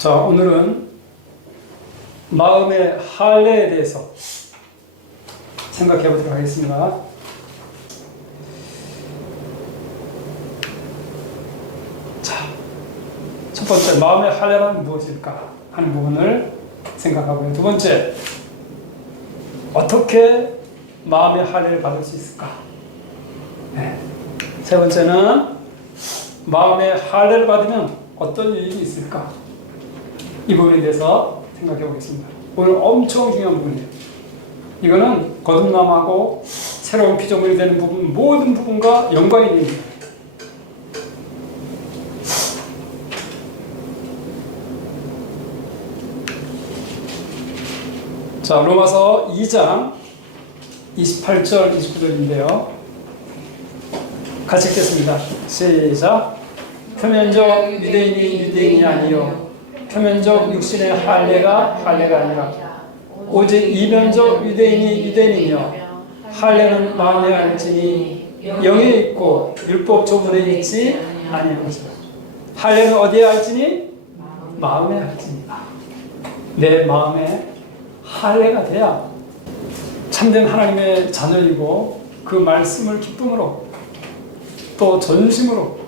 자, 오늘은 마음의 할례에 대해서 생각해 보도록 하겠습니다. 자, 첫 번째, 마음의 할례란 무엇일까 하는 부분을 생각하고요. 두 번째, 어떻게 마음의 할례를 받을 수 있을까? 네. 세 번째는 마음의 할례를 받으면 어떤 유익이 있을까? 이 부분에 대해서 생각해 보겠습니다. 오늘 엄청 중요한 부분이에요. 이거는 거듭남하고 새로운 피조물이 되는 부분, 모든 부분과 연관이 됩니다. 자, 로마서 2장 28절, 29절인데요. 같이 읽겠습니다. 시작. 표면적 유대인이 유대인이 아니요 표면적 육신의 할례가 아니라 오직 이면적 유대인이 유대인이며 할례는 마음에 알지니 영에 있고 율법 조문에 있지 아니한 것이다. 할례는 어디에 알지니? 마음에 알지니. 내 마음에 할례가 돼야 참된 하나님의 자녀이고 그 말씀을 기쁨으로 또 전심으로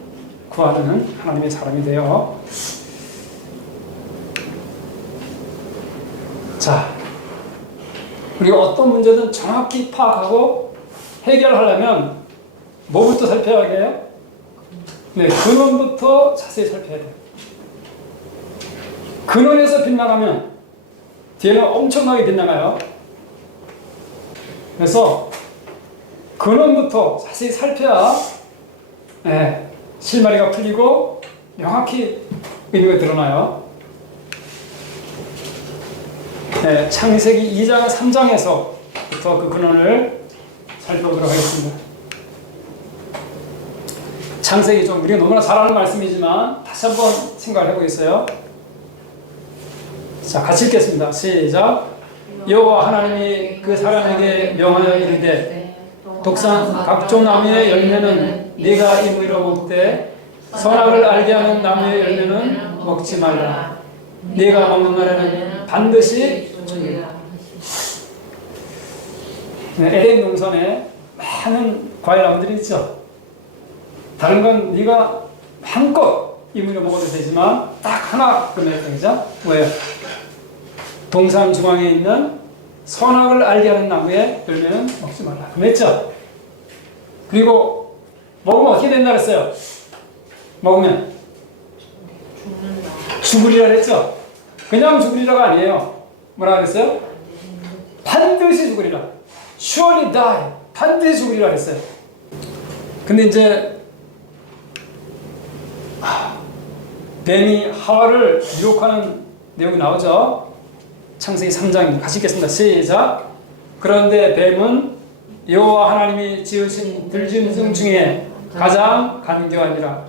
구하는 하나님의 사람이 되어 자, 우리가 어떤 문제든 정확히 파악하고 해결하려면 뭐부터 살펴야 해요? 네, 근원부터 자세히 살펴야 돼요. 근원에서 빗나가면 뒤에는 엄청나게 빗나가요. 그래서 근원부터 자세히 살펴야 네, 실마리가 풀리고 명확히 의미가 드러나요. 네, 창세기 2장, 3장에서부터 그 근원을 살펴보도록 하겠습니다. 창세기 좀 우리가 너무나 잘 아는 말씀이지만 다시 한번 생각을 해보겠어요. 자, 같이 읽겠습니다. 시작. 여호와 하나님이 그 사람에게 명하여 이르되 독산 각종 나무의 열매는 네가 임의로 먹되 선악을 알게 하는 나무의 열매는 먹지 말라. 네가 먹는 날에는 반드시 죽으리라. 에덴 동산에 많은 과일 나무들이 있죠. 다른 건 네가 한껏 임의로 먹어도 되지만 딱 하나 금했죠. 뭐예요? 동산 중앙에 있는 선악을 알게 하는 나무의 열매는 먹지 말라. 금했죠. 그리고 먹으면 어떻게 된다 그랬어요? 먹으면 죽으리라 그랬죠. 그냥 죽으리라가 아니에요. 뭐라 그랬어요? 반드시 죽으리라. Surely die. 반드시 죽으리라 그랬어요. 근데 이제 뱀이 하와를 유혹하는 내용이 나오죠. 창세기 3장 같이 읽겠습니다. 시작. 그런데 뱀은 여호와 하나님이 지으신 들짐승 중에 가장 간교하니라.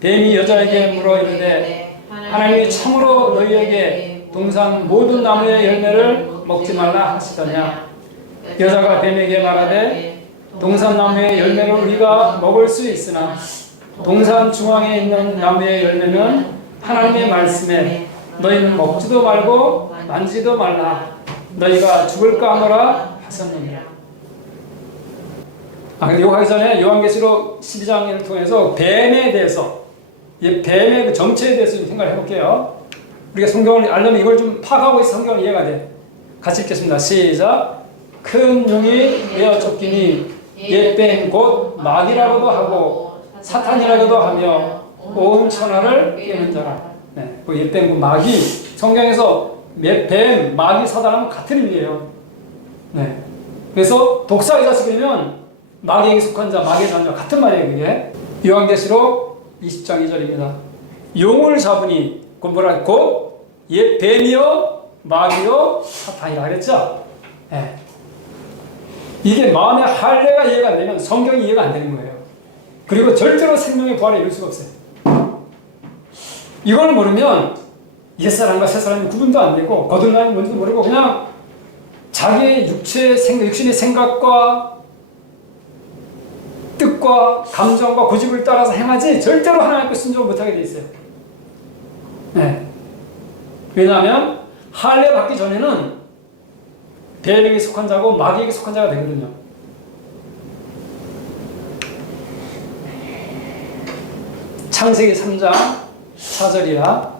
뱀이 여자에게 물어 이르되 하나님이 참으로 너희에게 동산 모든 나무의 열매를 먹지 말라 하시더냐. 여자가 뱀에게 말하되 동산 나무의 열매를 우리가 먹을 수 있으나 동산 중앙에 있는 나무의 열매는 하나님의 말씀에 너희는 먹지도 말고 만지도 말라. 너희가 죽을까 하노라 하셨느니라. 근데 이거 하기 전에 요한계시록 12장을 통해서 뱀에 대해서 뱀의 그 정체에 대해서 좀 생각을 해볼게요. 우리가 성경을 알려면 이걸 좀 파악하고 있어 성경을 이해가 돼. 같이 읽겠습니다. 시작. 큰 용이 내어 쫓기니 옛뱀 곧 마귀라고도 하고 사탄이라고도 하며 온 천하를 깨는 자라. 네, 그 옛뱀 곧 마귀. 성경에서 뱀, 마귀, 사단하면 같은 의미예요. 네. 그래서 독사의 자식이면 마귀에게 속한 자, 마귀의 자녀 같은 말이에요. 그게 요한계시록 20장 2절입니다. 용을 잡으니 곧 옛 뱀이요 마귀요 사탄이라 그랬죠. 네. 이게 마음의 할례가 이해가 안 되면 성경이 이해가 안 되는 거예요. 그리고 절대로 생명의 부활에 이룰 수가 없어요. 이걸 모르면 옛사람과 새사람이 구분도 안 되고 거듭남이 뭔지도 모르고 그냥 자기의 육신의 생각과 뜻과 감정과 고집을 따라서 행하지 절대로 하나님께 순종을 못하게 돼 있어요. 네. 왜냐하면 할례 받기 전에는 뱀에게 속한 자고 마귀에게 속한 자가 되거든요. 창세기 3장 4절이야.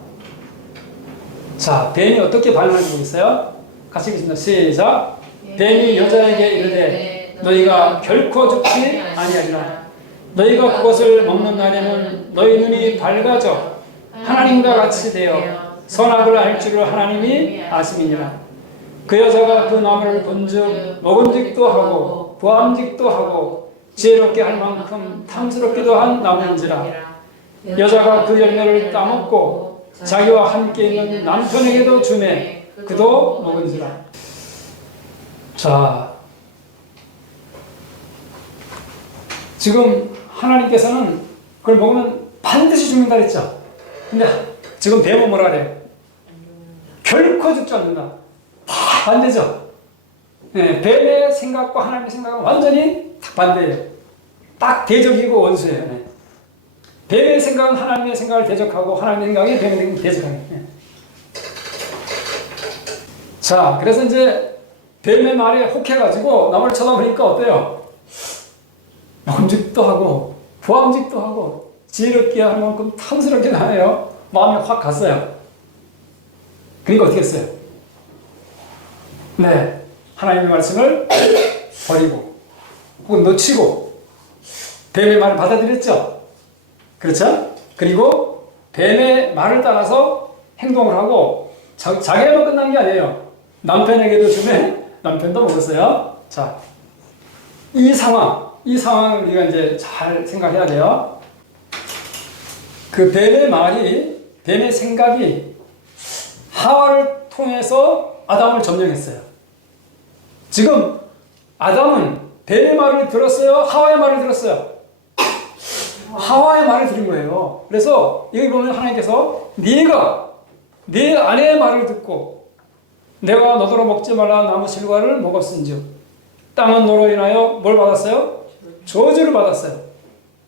자, 뱀이 어떻게 반응하는지 보겠어요? 같이 읽겠습니다. 시작. 뱀이 여자에게 이르되 너희가 결코 죽지 아니하리라. 너희가 그것을 먹는 날에는 너희 눈이 밝아져 하나님과 같이 되어 선악을 알 줄을 하나님이 아심이니라. 그 여자가 그 나무를 본즉 먹음직도 하고 보암직도 하고 지혜롭게 할 만큼 탐스럽기도 한 나무인지라. 여자가 그 열매를 따먹고 자기와 함께 있는 남편에게도 주매 그도 먹은지라. 자, 지금 하나님께서는 그걸 먹으면 반드시 죽는다 그랬죠. 근데 지금 뱀은 뭐라 그래요? 결코 죽지 않는다. 반대죠. 네, 뱀의 생각과 하나님의 생각은 완전히 딱 반대예요. 딱 대적이고 원수예요. 네. 뱀의 생각은 하나님의 생각을 대적하고 하나님의 생각이 뱀의 생각을 대적하는 거예요. 자, 그래서 이제 뱀의 말에 혹해가지고 나무를 쳐다보니까 어때요? 먹음직도 하고 보암직도 하고 지혜롭게 할 만큼 탐스럽게 나요. 마음이 확 갔어요. 그러니까 어떻게 했어요? 네, 하나님의 말씀을 버리고 혹은 놓치고 뱀의 말을 받아들였죠. 그렇죠? 그리고 뱀의 말을 따라서 행동을 하고 자기만 끝난 게 아니에요. 남편에게도 주면 남편도 먹었어요. 자, 이 상황을 우리가 이제 잘 생각해야 돼요. 그 뱀의 말이, 뱀의 생각이 하와를 통해서 아담을 점령했어요. 지금 아담은 뱀의 말을 들었어요? 하와의 말을 들었어요? 하와의 말을 들은 거예요. 그래서 여기 보면 하나님께서 네가 네 아내의 말을 듣고 내가 너더러 먹지 말라 나무 실과를 먹었은즉 땅은 너로 인하여 뭘 받았어요? 저주를 받았어요.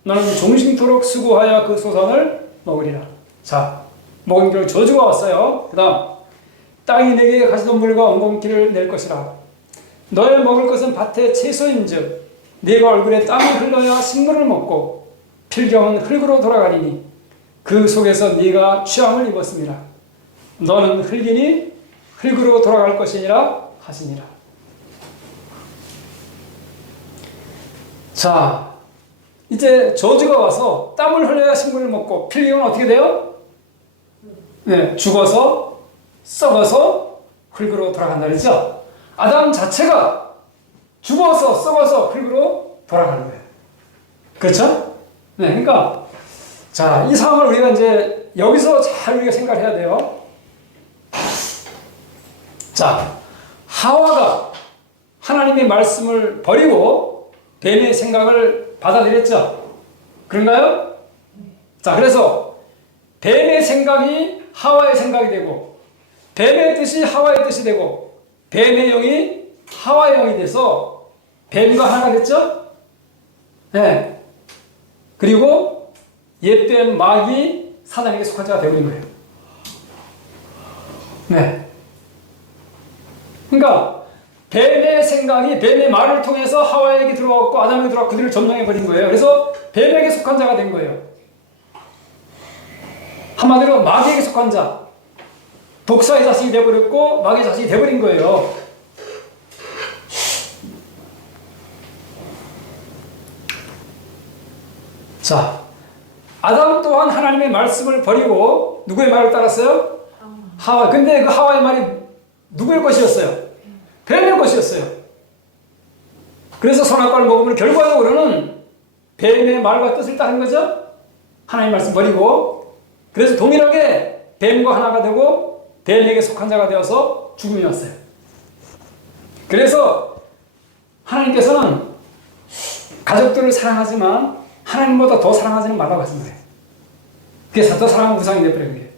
너는 종신토록 수고하여 그 소산을 먹으리라. 자, 먹은 결 저주가 왔어요. 그 다음 땅이 내게 가시덤불과 엉겅퀴를 낼 것이라. 너의 먹을 것은 밭의 채소인즉 네가 얼굴에 땀이 흘러야 식물을 먹고 필경은 흙으로 돌아가리니 그 속에서 네가 취함을 입었습니다. 너는 흙이니 흙으로 돌아갈 것이니라 하시니라. 자, 이제 저주가 와서 땀을 흘려야 식물을 먹고 필경은 어떻게 돼요? 네, 죽어서 썩어서 흙으로 돌아간다 그랬죠? 아담 자체가 죽어서 썩어서 흙으로 돌아가는 거예요. 그렇죠? 네, 그러니까 자, 이 상황을 우리가 이제 여기서 잘 우리가 생각해야 돼요. 자, 하와가 하나님의 말씀을 버리고 뱀의 생각을 받아들였죠. 그런가요? 자, 그래서 뱀의 생각이 하와의 생각이 되고 뱀의 뜻이 하와의 뜻이 되고 뱀의 영이 하와의 영이 돼서 뱀과 하나가 됐죠? 네. 그리고 옛뱀 마귀 사단에게 속한 자가 되어버린 거예요. 네. 그러니까 뱀의 생각이 뱀의 말을 통해서 하와에게 들어왔고 아담에게 들어왔고 그들을 점령해버린 거예요. 그래서 뱀에게 속한 자가 된 거예요. 한마디로 마귀에게 속한 자, 독사의 자식이 되어버렸고 마귀의 자식이 되어버린 거예요. 자, 아담 또한 하나님의 말씀을 버리고 누구의 말을 따랐어요? 하와. 근데 그 하와의 말이 누구의 것이었어요? 뱀의 것이었어요. 그래서 선악과를 먹으면 결과적으로는 뱀의 말과 뜻을 따른 거죠? 하나님의 말씀 버리고. 그래서 동일하게 뱀과 하나가 되고 뱀에게 속한 자가 되어서 죽음이 왔어요. 그래서 하나님께서는 가족들을 사랑하지만 하나님보다 더 사랑하지는 말라고 하신 거예요. 그래서 더 사랑하면 우상이 되어버린 거예요.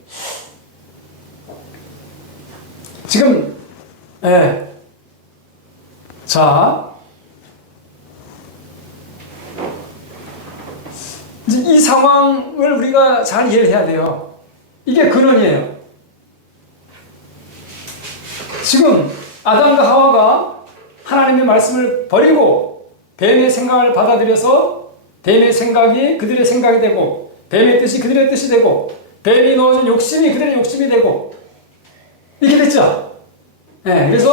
지금 자, 이 상황을 우리가 잘 이해를 해야 돼요. 이게 근원이에요. 지금 아담과 하와가 하나님의 말씀을 버리고 뱀의 생각을 받아들여서 뱀의 생각이 그들의 생각이 되고 뱀의 뜻이 그들의 뜻이 되고 뱀이 넣어준 욕심이 그들의 욕심이 되고 이렇게 됐죠. 네, 그래서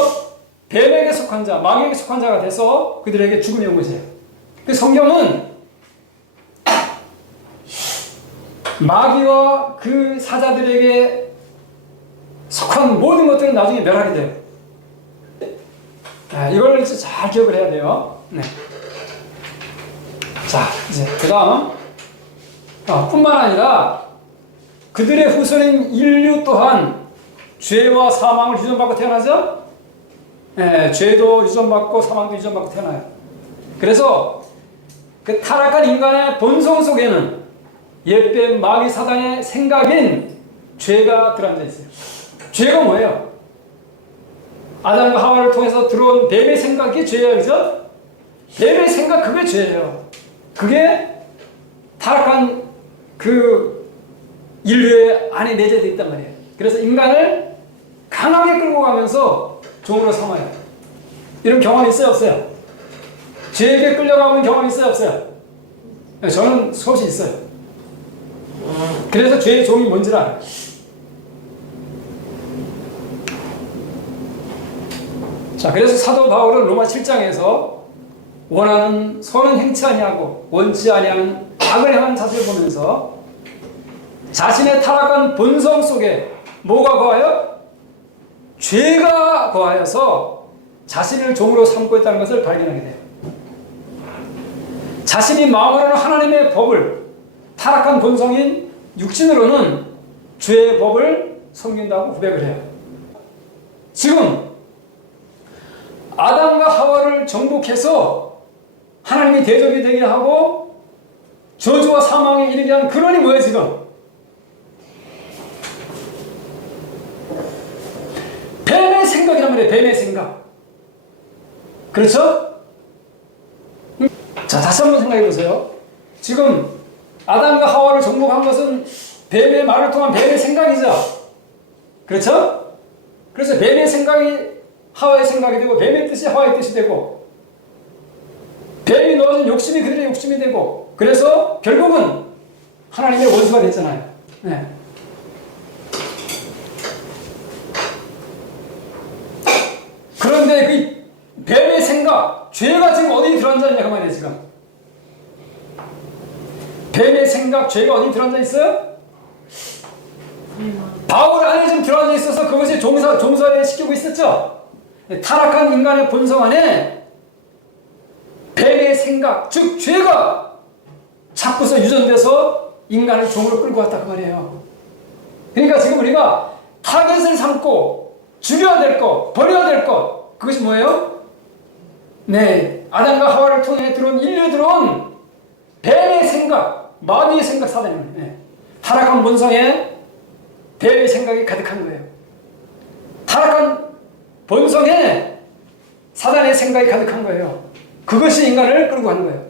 뱀에게 속한 자, 마귀에게 속한 자가 돼서 그들에게 죽음이 온 거죠. 그 성경은 마귀와 그 사자들에게 속한 모든 것들은 나중에 멸하게 돼요. 이걸 잘 기억을 해야 돼요. 네. 자, 이제 그 다음 뿐만 아니라 그들의 후손인 인류 또한 죄와 사망을 유전받고 태어나죠? 네, 죄도 유전받고 사망도 유전받고 태어나요. 그래서 그 타락한 인간의 본성 속에는 옛뱀 마귀 사단의 생각인 죄가 들어앉아 있어요. 죄가 뭐예요? 아담과 하와를 통해서 들어온 뱀의 생각이 죄예요. 그죠? 뱀의 생각, 그게 죄예요. 그게 타락한 그 인류의 안에 내재되어 있단 말이에요. 그래서 인간을 강하게 끌고 가면서 종으로 삼아요. 이런 경험이 있어요? 없어요? 죄에게 끌려가는 경험이 있어요? 없어요? 저는 수없이 있어요. 그래서 죄의 종이 뭔지를 알아요. 자, 그래서 사도 바울은 로마 7장에서 원하는 선은 행치 아니하고 원치 아니하는 악을 행하는 자세를 보면서 자신의 타락한 본성 속에 뭐가 거하여? 죄가 거하여서 자신을 종으로 삼고 있다는 것을 발견하게 돼요. 자신이 마음으로는 하나님의 법을 타락한 본성인 육신으로는 죄의 법을 섬긴다고 고백을 해요. 지금 아담과 하와를 정복해서 하나님이 대적이 되게 하고 저주와 사망에 이르게 한 근원이 뭐예요 지금? 뱀의 생각이란 말이에요. 뱀의 생각. 그렇죠? 자, 다시 한번 생각해 보세요. 지금 아담과 하와를 정복한 것은 뱀의 말을 통한 뱀의 생각이죠. 그렇죠? 그래서 뱀의 생각이 하와의 생각이 되고 뱀의 뜻이 하와의 뜻이 되고 뱀이 넣어준 욕심이 그들의 욕심이 되고 그래서 결국은 하나님의 원수가 됐잖아요. 네. 그런데 그 뱀의 생각, 죄가 지금 어디 들어앉아 있냐 그 말이에요 지금. 뱀의 생각, 죄가 어디 들어앉아 있어요? 바울 안에 좀 들어앉아 있어서 그것이 종사에 시키고 있었죠. 타락한 인간의 본성 안에 뱀의 생각, 즉 죄가 자꾸서 유전돼서 인간을 종으로 끌고 왔다 그 말이에요. 그러니까 지금 우리가 타겟을 삼고 죽여야 될 것, 버려야 될 것, 그것이 뭐예요? 네, 아담과 하와를 통해 들어온 인류에 들어온 뱀의 생각, 마귀의 생각 사단이에요. 네. 타락한 본성에 뱀의 생각이 가득한 거예요. 타락한 본성에 사단의 생각이 가득한 거예요. 그것이 인간을 끌고 가는 거예요.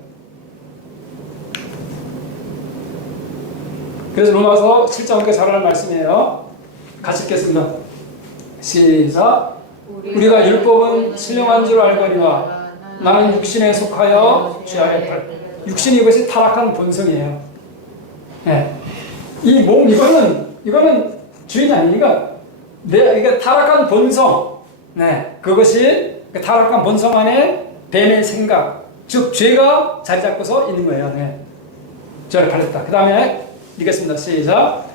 그래서 로마서 7장에 잘하는 말씀이에요. 같이 읽겠습니다. 시작. 우리가 율법은 신령한 줄 알거니와 나는 육신에 속하여 죄 아래 팔. 육신이 이것이 타락한 본성이에요. 네. 이 몸 이거는 주인이 아니니까 이게 타락한 본성. 네. 그것이 그 타락한 본성 안에 뱀의 생각, 즉 죄가 자리 잡고서 있는 거예요. 네. 죄를 팔렸다. 그 다음에 읽겠습니다. 시작.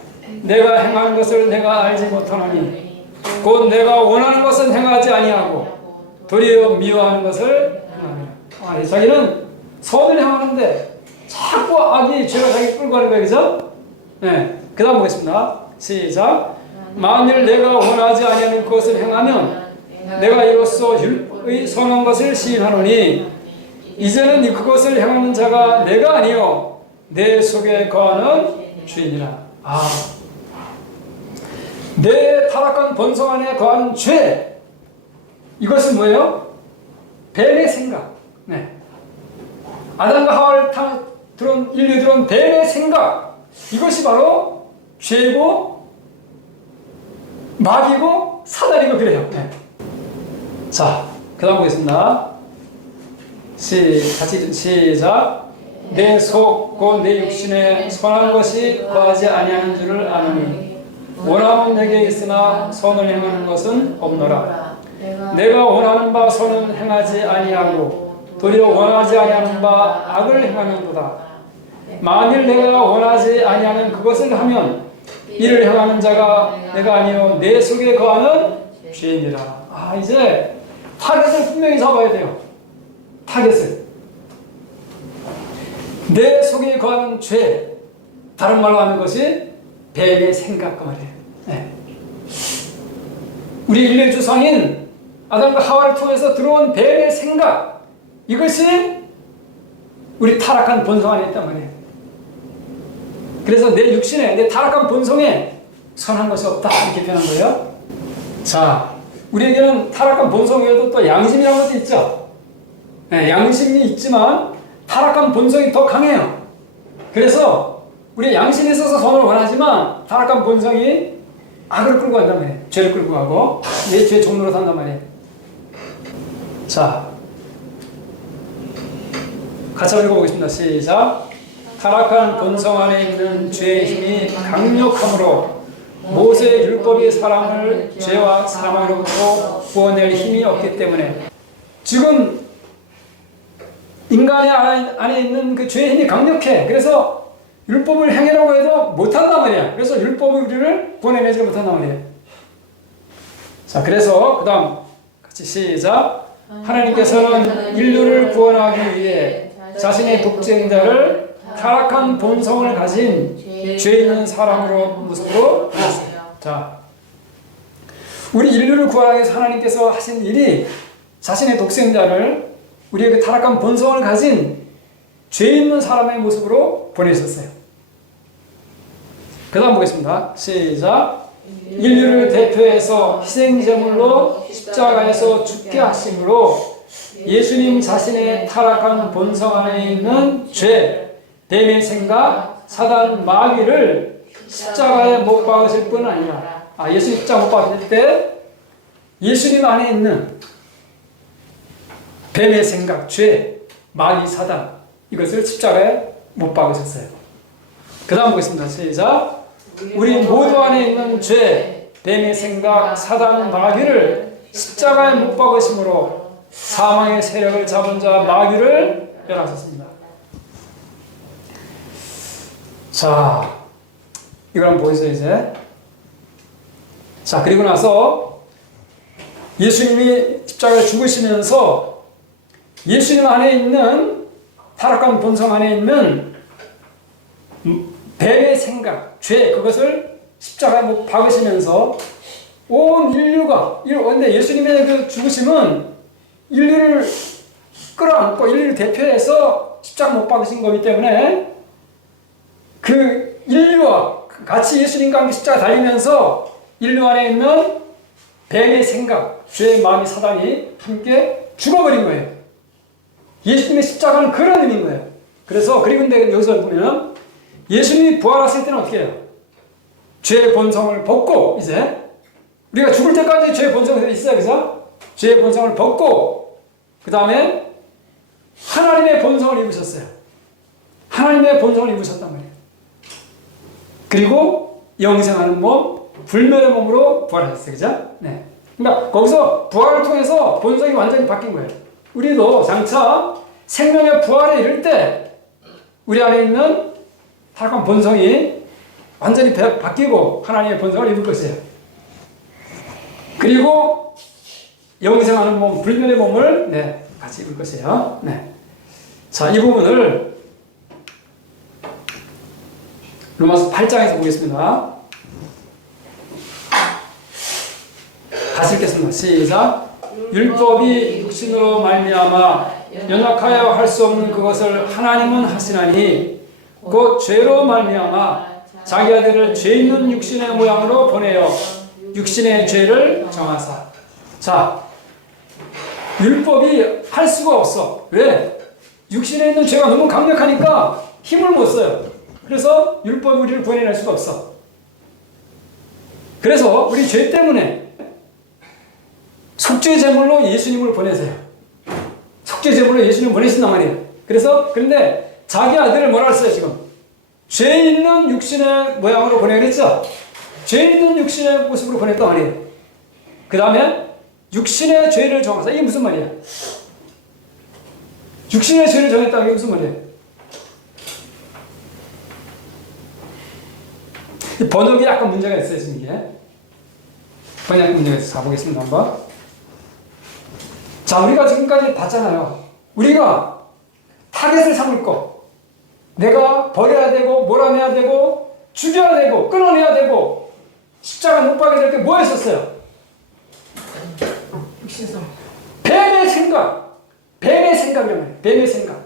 내가 행하는 것을 내가 알지 못하노니 곧 내가 원하는 것은 행하지 아니하고 도리어 미워하는 것을 행하노라. 자기는 선을 행하는데 자꾸 악이 죄가 자기 끌고 가는 거예요. 그죠? 네. 그 다음 보겠습니다. 시작. 만일 내가 원하지 아니하는 것을 행하면 내가 이로써 율법의 선한 것을 시인하노니 이제는 그것을 행하는 자가 내가 아니요 내 속에 거하는 주인이라. 내 타락한 본성 안에 거하는 죄, 이것은 뭐예요? 뱀의 생각. 네. 아담과 하와를 들어온 인류에 들어온 뱀의 생각, 이것이 바로 죄고 마귀고 사단이고 그래요. 네. 자, 그 다음 보겠습니다. 같이 시작. 내 속 곧 내 육신에 선한 것이 거하지 아니하는 줄을 아노니 원함은 내게 있으나 선을 행하는 것은 없노라. 내가 원하는 바 선은 행하지 아니하고 도리어 원하지 아니하는 바 악을 행하는도다. 만일 내가 원하지 아니하는 그것을 하면 이를 행하는 자가 내가 아니요 내 속에 거하는 죄이니라. 이제 타겟을 분명히 잡아야 돼요. 타겟을. 내 속에 거하는 죄, 다른 말로 하는 것이 뱀의 생각 그 말이에요. 네. 우리 인類조상인 아담과 하와를 통해서 들어온 뱀의 생각, 이것이 우리 타락한 본성 안에 있단 말이에요. 그래서 내 육신에, 내 타락한 본성에 선한 것이 없다 이렇게 표현한 거예요. 자, 우리에게는 타락한 본성 외에도 또 양심이라는 것도 있죠. 네, 양심이 있지만 타락한 본성이 더 강해요. 그래서 우리 양심에 있어서 선을 원하지만 타락한 본성이 악을 끌고 간단 말이에요. 죄를 끌고 가고 내 죄의 종로로 산단 말이에요. 자, 같이 한번 읽어보겠습니다. 시작. 타락한 본성 안에 있는 죄의 힘이 강력함으로 모세의 율법이 사람을 죄와 사망으로부터 구원낼 힘이 없기 때문에 지금 인간의 안에 있는 그 죄의 힘이 강력해. 그래서 율법을 행하려고 해도 못한단 말이야. 그래서 율법이 우리를 구원해내지 못한단 말이야. 자, 그래서 그 다음 같이 시작. 하나님께서는 인류를 구원하기 위해 자신의 독생자를 타락한 본성을 가진 죄 있는 사람으로 모습으로 보냈어요. 자, 우리 인류를 구하기 위해서 하나님께서 하신 일이 자신의 독생자를 우리의 그 타락한 본성을 가진 죄 있는 사람의 모습으로 보내셨어요. 그 다음 보겠습니다. 시작. 인류를 대표해서 희생제물로 십자가에서 죽게 하심으로 예수님 자신의 타락한 본성 안에 있는 죄, 뱀의 생각, 사단 마귀를 십자가에 못 박으실 뿐 아니라 예수님 십자가 못 박으실 때 예수님 안에 있는 뱀의 생각, 죄, 마귀, 사단 이것을 십자가에 못 박으셨어요. 그 다음 보겠습니다. 시작. 우리 모두 안에 있는 죄, 뱀의 생각, 사단, 마귀를 십자가에 못 박으심으로 사망의 세력을 잡은 자 마귀를 멸하셨습니다. 자, 이걸 한번 보세요 이제. 자, 그리고 나서 예수님이 십자가에 죽으시면서 예수님 안에 있는 타락한 본성 안에 있는 뱀의 생각, 죄, 그것을 십자가에 못 박으시면서 온 인류가, 근데 예수님의 그 죽으심은 인류를 끌어안고 인류를 대표해서 십자가 못 박으신 거기 때문에 그 인류와 같이 예수님과 함께 십자가 달리면서 인류 안에 있는 뱀의 생각, 죄의 마귀, 사단이 함께 죽어버린 거예요. 예수님의 십자가는 그런 의미인 거예요. 그래서 근데 여기서 보면 예수님이 부활하실 때는 어떻게 해요? 죄의 본성을 벗고 이제 우리가 죽을 때까지 죄의 본성이 있어요. 그래서 죄의 본성을 벗고 그 다음에 하나님의 본성을 입으셨어요. 하나님의 본성을 입으셨단 말이에요. 그리고 영생하는 몸, 불멸의 몸으로 부활하셨어요. 그죠? 네. 그러니까 거기서 부활을 통해서 본성이 완전히 바뀐 거예요. 우리도 장차 생명의 부활에 이를 때 우리 안에 있는 타락한 본성이 완전히 바뀌고 하나님의 본성을 입을 것이에요. 그리고 영생하는 몸, 불멸의 몸을 같이 입을 것이에요. 네. 자, 이 부분을 로마서 8장에서 보겠습니다. 다시 읽겠습니다. 시작. 율법이 육신으로 말미암아 연약하여 할 수 없는 그것을 하나님은 하시나니 곧 죄로 말미암아 자기 아들을 죄 있는 육신의 모양으로 보내어 육신의 죄를 정하사. 자, 율법이 할 수가 없어. 왜? 육신에 있는 죄가 너무 강력하니까 힘을 못 써요. 그래서 율법이 우리를 구원해낼 수가 없어. 그래서 우리 죄 때문에 속죄 제물로 예수님을 보내세요. 속죄 제물로 예수님을 보내신단 말이에요. 그런데 자기 아들을 뭐라 했어요, 지금? 죄 있는 육신의 모양으로 보내겠죠? 죄 있는 육신의 모습으로 보냈단 말이에요. 그 다음에 육신의 죄를 정하사. 이게 무슨 말이야? 육신의 죄를 정했다. 이게 무슨 말이에요? 번역이 약간 문제가 있어요, 지금 이게. 번역이 문제가 있어서 가보겠습니다, 한번. 자, 우리가 지금까지 봤잖아요. 우리가 타겟을 삼을 거. 내가 버려야 되고, 몰아내야 되고, 죽여야 되고, 끊어내야 되고, 십자가 못 박게 될 게 뭐였었어요? 뱀의 생각. 뱀의 생각이란 말이에요. 뱀의 생각.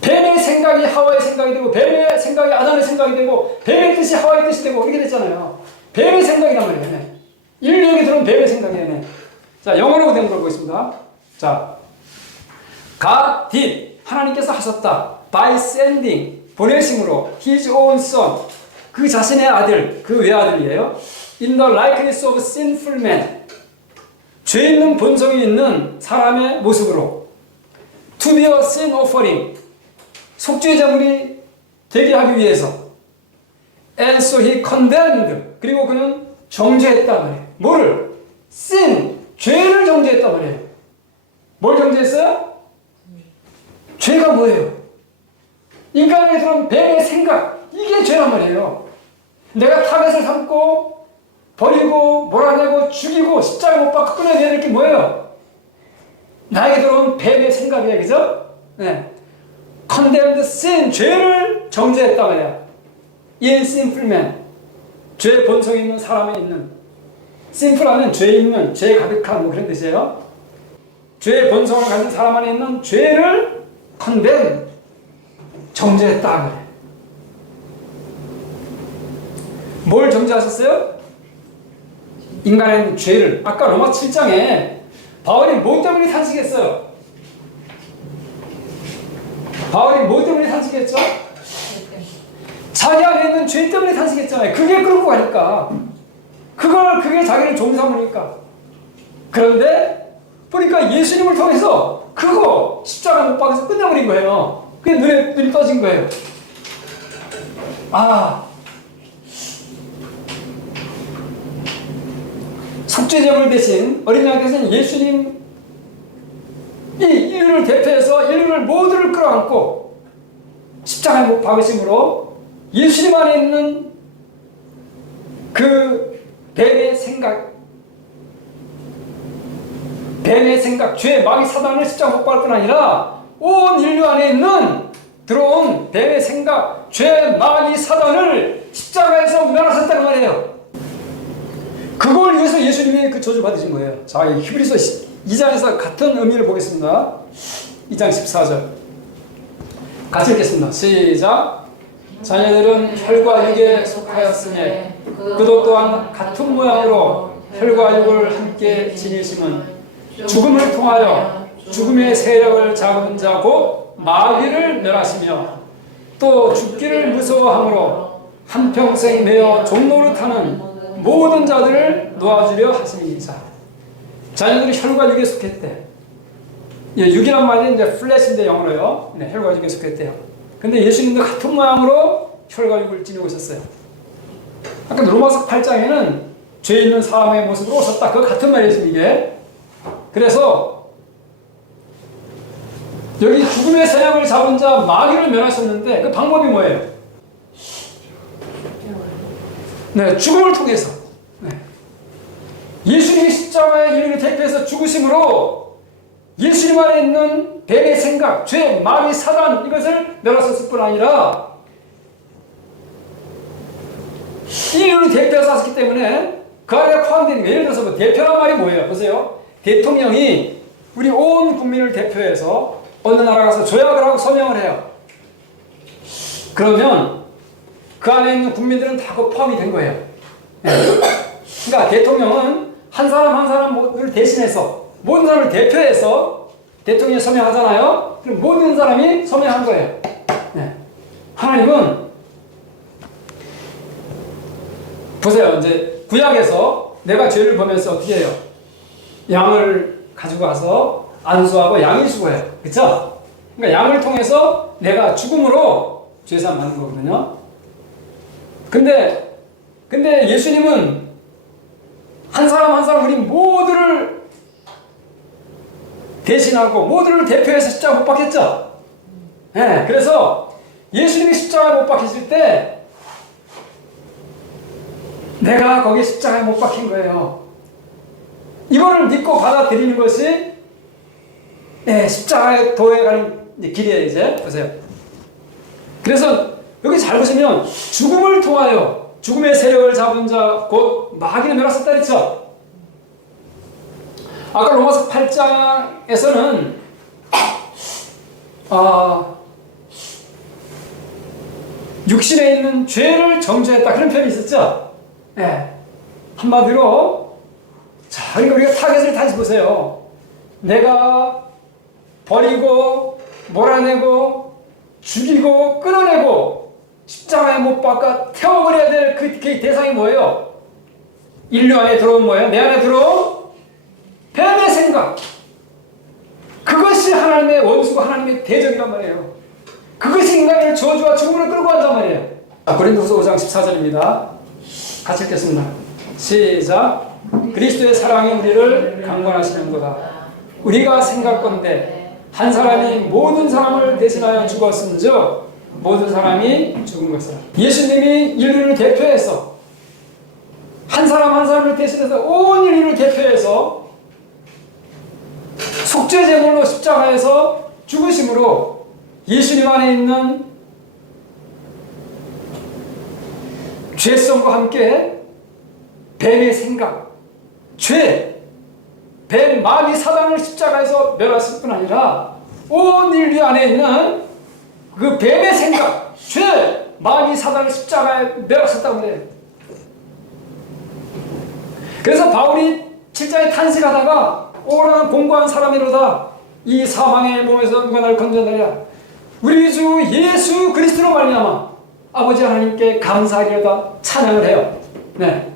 뱀의 생각이 하와의 생각이 되고, 뱀의 생각이 아담의 생각이 되고, 뱀의 뜻이 하와의 뜻이 되고, 이렇게 됐잖아요. 뱀의 생각이란 말이에요. 인류에게 들어온 뱀의 생각이에요. 자, 영어로 된 걸 보겠습니다. 자, God did. 하나님께서 하셨다. By sending. 보내심으로. His own son. 그 자신의 아들. 그 외아들이에요. In the likeness of sinful man. 죄 있는 본성이 있는 사람의 모습으로. To be a sin offering. 속죄 제물이 되게 하기 위해서. And so he condemned. 그리고 그는 정죄했단 말이에요. 뭐를? sin. 죄를 정죄했단 말이에요. 뭘 정죄했어요? 죄가 뭐예요? 인간에게 들어온 뱀의 생각. 이게 죄란 말이에요. 내가 타겟을 삼고 버리고 몰아내고 죽이고 십자가에 못 박고 끊어야 될 게 뭐예요? 나에게 들어온 뱀의 생각이에요. 그죠? 네. condemned sin. 죄를 정죄했단 말이야. in sinful man. 죄 본성이 있는 사람에 있는. sinful하면 죄 있는, 죄 가득한 뭐 그런 뜻이에요. 죄의 본성을 가진 사람 안에 있는 죄를 condemn. 정죄했다 그래. 뭘 정죄하셨어요? 인간의 있는 죄를. 아까 로마 7장에 바울이 뭐 때문에 탄식했어요? 바울이 뭐 때문에 탄식했죠? 자기 안에 있는 죄 때문에 탄식했잖아요. 그게 끌고 가니까. 그게 자기를 종 삼으니까. 그런데 보니까 예수님을 통해서 그거 십자가 못 박아서 끝내버린 거예요. 그게 눈이 떠진 거예요. 아, 속죄제물 대신 어린 양 대신 예수님 이 인류를 대표해서 인류를 모두를 끌어안고 십자가에 못 박으심으로 예수님 안에 있는 그 뱀의 생각, 죄, 마귀, 사단을 십자가 못 박을 뿐 아니라 온 인류 안에 있는 들어온 뱀의 생각, 죄, 마귀, 사단을 십자가에서 멸하셨다는 말이에요. 그걸 위해서 예수님이 그 저주 받으신 거예요. 자, 히브리서 2장에서 같은 의미를 보겠습니다. 2장 14절. 같이 읽겠습니다. 시작. 자녀들은 혈과 육에 속하였으니 그도 또한 같은 모양으로 혈과 육을 함께 지니심은 죽음을 통하여 죽음의 세력을 잡은 자고 마귀를 멸하시며 또 죽기를 무서워함으로 한평생 매어 종노릇하는 모든 자들을 놓아주려 하심이니라. 자녀들이 혈과 육에 속했대. 예, 육이란 말이 이제 플래시인데 영어로요. 네, 혈과 육에 속했대요. 근데 예수님도 같은 모양으로 혈과 육을 지니고 있었어요. 아까 로마서 8장에는 죄 있는 사람의 모습으로 오셨다. 그거 같은 말이죠, 이게. 그래서 여기 죽음의 세력을 잡은 자 마귀를 멸하셨는데 그 방법이 뭐예요? 네, 죽음을 통해서. 네. 예수님이 십자가의 인류를 대표해서 죽으심으로 예수님 안에 있는 뱀의 생각, 죄, 마귀, 사단 이것을 멸하셨을 뿐 아니라 인류를 대표해서 하셨기 때문에 그 안에 포함된 예를 들어서 뭐 대표란 말이 뭐예요? 보세요. 대통령이 우리 온 국민을 대표해서 어느 나라 가서 조약을 하고 서명을 해요. 그러면 그 안에 있는 국민들은 다 그 포함이 된 거예요. 네. 그러니까 대통령은 한 사람 한 사람을 대신해서 모든 사람을 대표해서 대통령이 서명하잖아요. 그럼 모든 사람이 서명한 거예요. 네. 하나님은 보세요. 이제 구약에서 내가 죄를 범해서 어떻게 해요? 양을 가지고 와서 안수하고 양이 죽어요. 그쵸? 그러니까 양을 통해서 내가 죽음으로 죄사함 받는 거거든요. 근데 예수님은 한 사람 한 사람 우리 모두를 대신하고 모두를 대표해서 십자가 못 박혔죠? 네, 그래서 예수님이 십자가에 못 박히실 때 내가 거기 십자가에 못 박힌 거예요. 이거를 믿고 받아들이는 것이 십자가에 도해가는 길이에요. 이제 보세요. 그래서 여기 잘 보시면 죽음을 통하여 죽음의 세력을 잡은 자 곧 마귀를 멸하셨다 그랬죠. 아까 로마서 8장에서는 육신에 있는 죄를 정죄했다 그런 표현이 있었죠. 한마디로 자, 그러니까 우리가 타겟을 다시 보세요. 내가 버리고 몰아내고 죽이고 끌어내고 십자가에 못 박아 태워버려야 될 그 대상이 뭐예요? 인류 안에 들어온 뭐예요? 내 안에 들어온 뱀의 생각. 그것이 하나님의 원수고 하나님의 대적이란 말이에요. 그것이 인간을 저주와 죽음으로 끌고 간단 말이에요. 고린도후서 5장 14절입니다. 같이 읽겠습니다. 시작. 그리스도의 사랑이 우리를 강권하시는도다. 우리가 생각건대 한 사람이 모든 사람을 대신하여 죽었은즉 모든 사람이 죽은 것이라. 예수님이 인류를 대표해서 한 사람 한 사람을 대신해서 온 인류를 대표해서 속죄 제물로 십자가에서 죽으심으로 예수님 안에 있는 죄성과 함께 뱀의 생각, 죄, 뱀, 마귀, 사단을 십자가에서 멸하실 뿐 아니라 온 인류 안에 있는 그 뱀의 생각, 죄, 마귀, 사단을 십자가에 멸하셨다고 그래요. 그래서 바울이 7장에 탄식하다가 오라는 공고한 사람이로다 이 사망의 몸에서 누가 날 건져내랴. 우리 주 예수 그리스도로 말미암아 아버지 하나님께 감사하리로다 찬양을 해요. 네.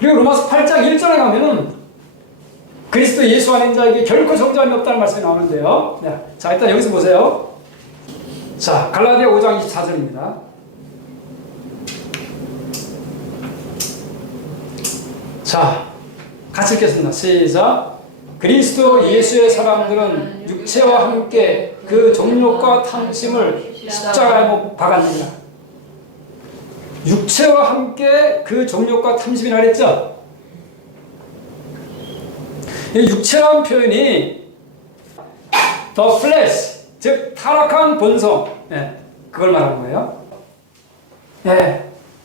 그리고 로마서 8장 1절에 가면은 그리스도 예수 안에 있는 자에게 결코 정죄함이 없다는 말씀이 나오는데요. 네. 자, 일단 여기서 보세요. 자, 갈라디아 5장 24절입니다. 자, 같이 읽겠습니다. 시작. 그리스도 예수의 사람들은 육체와 함께 그 정욕과 탐심을 십자가에 못 박았느니라. 육체와 함께 그 정욕과 탐심이라 그랬죠? 이 육체라는 표현이 the flesh, 즉 타락한 본성, 그걸 말하는 거예요.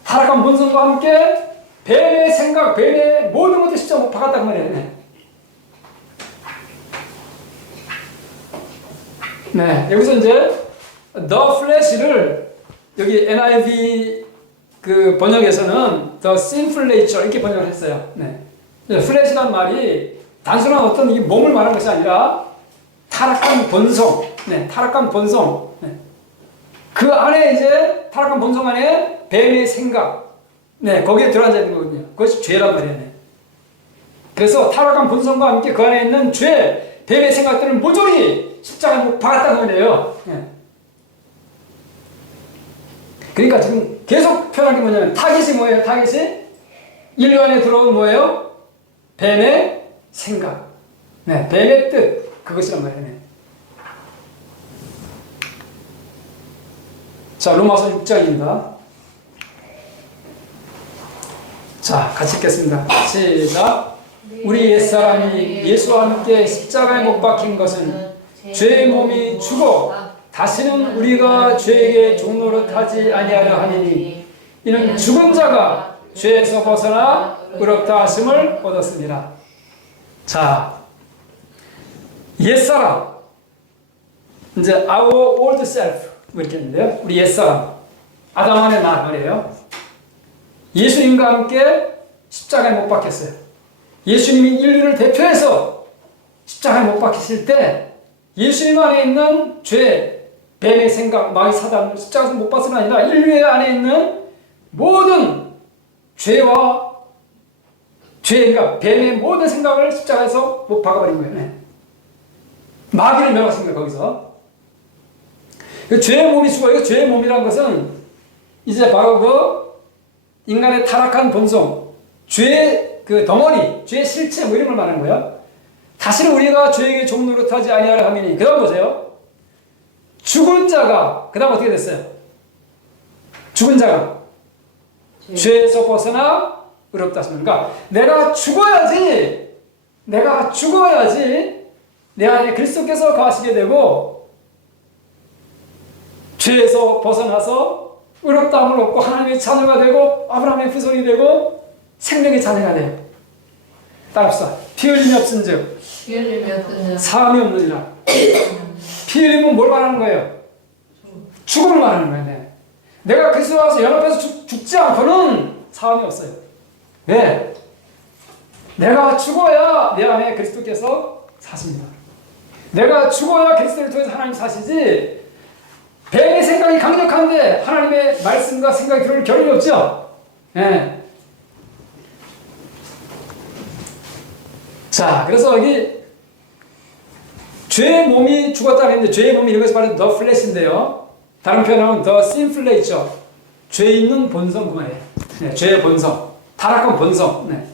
타락한 본성과 함께 뱀의 생각, 뱀의 모든 것도 십자가 못 박았다는 말이에요. 여기서 이제 the flesh를 여기 NIV 그 번역에서는 the sinful nature 이렇게 번역을 했어요. flesh라는 말이 단순한 어떤 이 몸을 말하는 것이 아니라 타락한 본성, 타락한 본성. 그 안에 이제 타락한 본성 안에 뱀의 생각, 거기에 들어앉아 있는 거거든요. 그것이 죄란 말이에요. 그래서 타락한 본성과 함께 그 안에 있는 죄, 뱀의 생각들을 모조리 십자가에 못 박았다는 거예요. 그러니까 지금 계속 표현한 게 뭐냐면 타깃이 뭐예요? 타깃이 인류 안에 들어온 뭐예요? 뱀의 생각, 뱀의 뜻, 그것이란 말이에요. 자, 로마서 6장입니다. 자, 같이 읽겠습니다. 시작. 우리 옛사람이 예수와 함께 십자가에 못 박힌 것은 죄의 몸이 죽어 다시는 우리가 죄에게 종노릇하지 아니하려 하니니 이는 죽은 자가 죄에서 벗어나 의롭다 하심을 얻었습니다. 자, 옛사람, 이제 our old self 이렇게 했는데요. 우리 옛사람, 아담 안의 나 말이에요. 예수님과 함께 십자가에 못 박혔어요. 예수님이 인류를 대표해서 십자가에 못 박히실 때 예수님 안에 있는 죄, 뱀의 생각, 마귀 사단을 십자가에서 못 박은 아니라 인류의 안에 있는 모든 죄와 죄가 뱀의 모든 생각을 십자가에서 못 박아버린 거예요. 네. 마귀를 멸하십니다. 거기서. 죄의 몸이 죽어. 이거 죄의 몸이란 것은 이제 바로 그 인간의 타락한 본성, 죄의 그 덩어리, 죄의 실체 뭐 이런 걸 말하는 거예요. 다시는 우리가 죄에게 종 노릇하지 아니하려 하미니. 그 다음 보세요. 죽은 자가 그 다음 어떻게 됐어요? 죽은 자가 죄에서 벗어나 의롭다 하십니다. 그러니까 내가 죽어야지 내 안에 그리스도께서 거하시게 되고 죄에서 벗어나서 의롭다함을 얻고 하나님의 자녀가 되고 아브라함의 후손이 되고 생명의 자녀가 돼요. 따라합시다. 피 흘림이 없은즉 사함이 없느니라. 피 흘림은 뭘 말하는 거예요? 죽음을 말하는 거예요. 네. 내가 그리스도와 연합해서 죽지 않고는 사함이 없어요. 왜? 내가 죽어야 내 안에 그리스도께서 사십니다. 내가 죽어야 그리스도를 통해서 하나님 사시지. 뱀의 생각이 강력한데 하나님의 말씀과 생각이 들어올 겨를이 없죠. 네. 자, 그래서 여기 죄의 몸이 죽었다 그랬는데 죄의 몸이 이것이 바로 the flesh인데요. 다른 표현하면 the sinful nature. 죄 있는 본성 그 말이에요. 네, 죄의 본성, 타락한 본성. 네.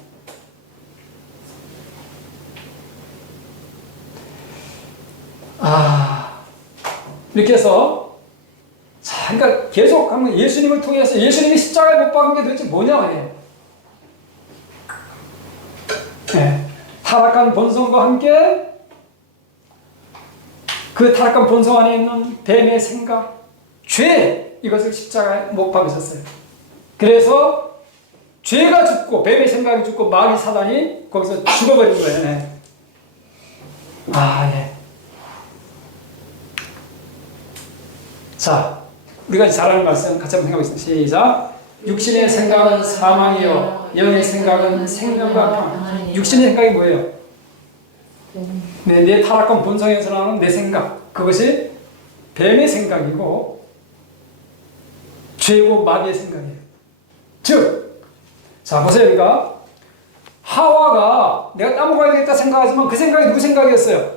이렇게 해서 자, 그러니까 계속 하면 예수님을 통해서 예수님이 십자가에 못 박은 게 도대체 뭐냐 말이에요. 네. 타락한 본성과 함께 그 타락한 본성 안에 있는 뱀의 생각, 죄 이것을 십자가에 못 박으셨어요. 그래서 죄가 죽고 뱀의 생각이 죽고 마귀 사단이 거기서 죽어버린 거예요. 네. 예. 자, 우리가 잘 아는 말씀 같이 한번 생각해보겠습니다. 시작. 육신의 생각은 사망이요 영의 생각은 생명과 평안. 육신의 생각이 뭐예요? 내 타락한 본성에서 나오는 내 생각, 그것이 뱀의 생각이고 죄고 마귀의 생각이에요. 즉, 자 보세요. 그러니까 하와가 내가 따먹어야 되겠다 생각하지만 그 생각이 누구 생각이었어요?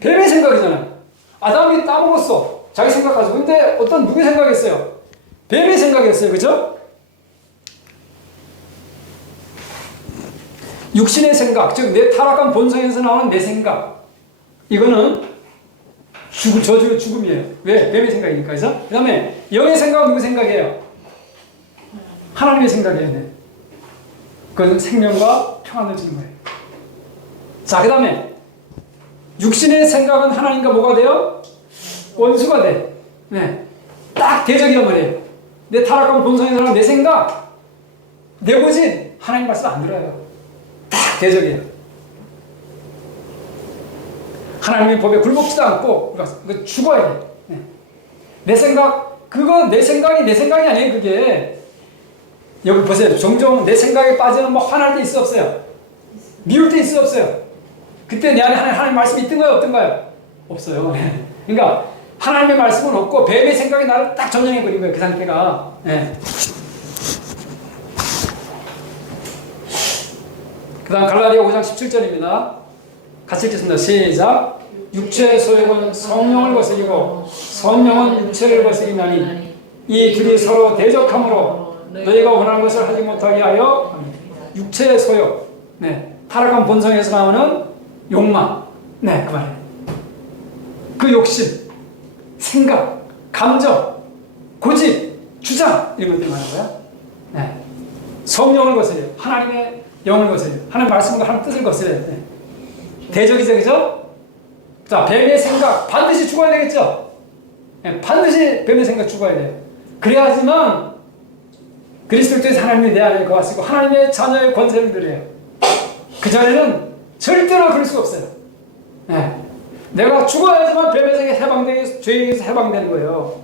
뱀의 생각이잖아요. 아담이 따먹었어. 자기 생각하죠. 근데 어떤 누구의 생각이었어요? 뱀의 생각이었어요. 그죠? 육신의 생각, 즉 내 타락한 본성에서 나오는 내 생각, 이거는 저주의 죽음이에요. 왜? 뱀의 생각이니까. 그죠? 그 다음에 영의 생각은 누구 생각이에요? 하나님의 생각이에요. 네. 그것은 생명과 평안을 주는 거예요. 자, 그 다음에 육신의 생각은 하나님과 뭐가 돼요? 원수가 돼. 네. 딱 대적이란 말이에요. 내 타락한 본성에서 나오는 내 생각, 내 고집, 하나님 말씀 안 들어요. 딱 대적이에요. 하나님의 법에 굴복지도 않고 이거 죽어야 돼. 네. 내 생각, 그거 내 생각이 아니에요. 그게 여기 보세요. 종종 내 생각에 빠지는 뭐 화날 때 있어 없어요? 미울 때 있어 없어요? 그때 내 안에 하나님 말씀이 있던가요 없던가요? 없어요. 네. 그러니까 하나님의 말씀은 없고 뱀의 생각이 나를 딱 점령해버린 거예요. 그 상태가. 네. 그 다음 갈라디아 5장 17절입니다. 같이 읽겠습니다. 시작. 육체의 소욕은 성령을 거스리고 성령은 육체를 거스리나니 이 둘이 서로 대적하므로 너희가 원하는 것을 하지 못하게 하여 육체의 소욕, 네, 타락한 본성에서 나오는 욕망, 네, 그 말이에요. 그 욕심, 생각, 감정, 고집, 주장 이런 것들이 많은 거야. 네. 성령을 거스려요. 하나님의 영을 거스려요. 하나님 말씀과 하나님 뜻을 거스려요. 네. 대적이죠, 그죠? 자, 뱀의 생각 반드시 죽어야 되겠죠? 네, 반드시 뱀의 생각 죽어야 돼요. 그래야지만 그리스도를 통해서 하나님이 내 안에 거하시고 하나님의 자녀의 권세를 누려요. 그 전에는 절대로 그럴 수가 없어요. 네. 내가 죽어야지만 뱀의 생에 해방되게, 죄에서 해방되는 거예요.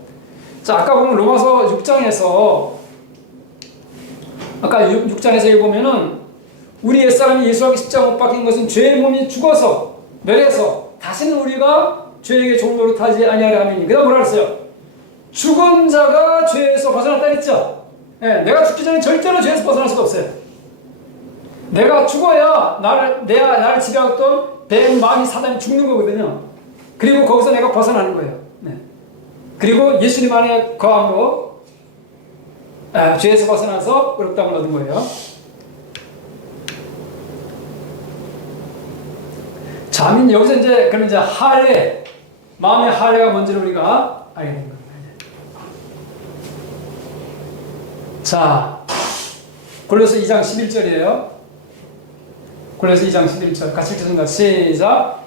자, 아까 보면 로마서 6장에서 아까 6장에서 읽으면은 우리 옛사람이 예수하고 십자가 못 박힌 것은 죄의 몸이 죽어서 멸해서 다시는 우리가 죄에게 종노릇하지 아니하려 함이니. 그 다음 뭐라 그랬어요? 죽은 자가 죄에서 벗어났다 했죠? 네, 내가 죽기 전에 절대로 죄에서 벗어날 수가 없어요. 내가 죽어야 나를 지배하던 뱀, 마귀, 사단이 죽는 거거든요. 그리고 거기서 내가 벗어나는 거예요. 네. 그리고 예수님 안에 거함으로 죄에서 벗어나서 의롭다함을 얻은 거예요. 자, 여기서 그런 할례, 마음의 할례가 뭔지를 우리가 알게 된 겁니다. 자, 골로새 2장 11절이에요. 골로새 2장 11절 같이 읽겠습니다. 시작.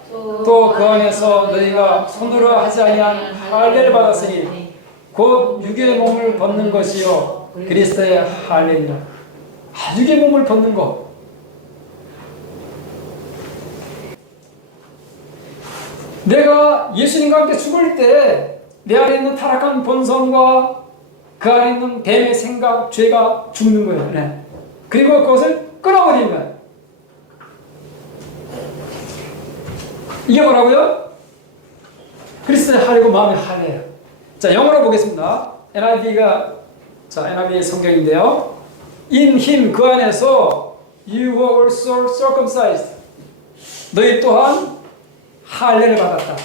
또 그 안에서 너희가 손으로 하지 아니한 할례를 받았으니 곧 육의 몸을 벗는 것이요 그리스도의 할례니라. 육의 몸을 벗는 것. 내가 예수님과 함께 죽을 때 내 안에 있는 타락한 본성과 그 안에 있는 뱀의 생각, 죄가 죽는 거예요. 네. 그리고 그것을 끊어버리는 거예요. 이게 뭐라고요? 그리스도의 할례고 마음의 할례예요. 자, 영어로 보겠습니다. NIV의 성경인데요. In him, 그 안에서 you were also circumcised. 너희 또한 할례를 받았다.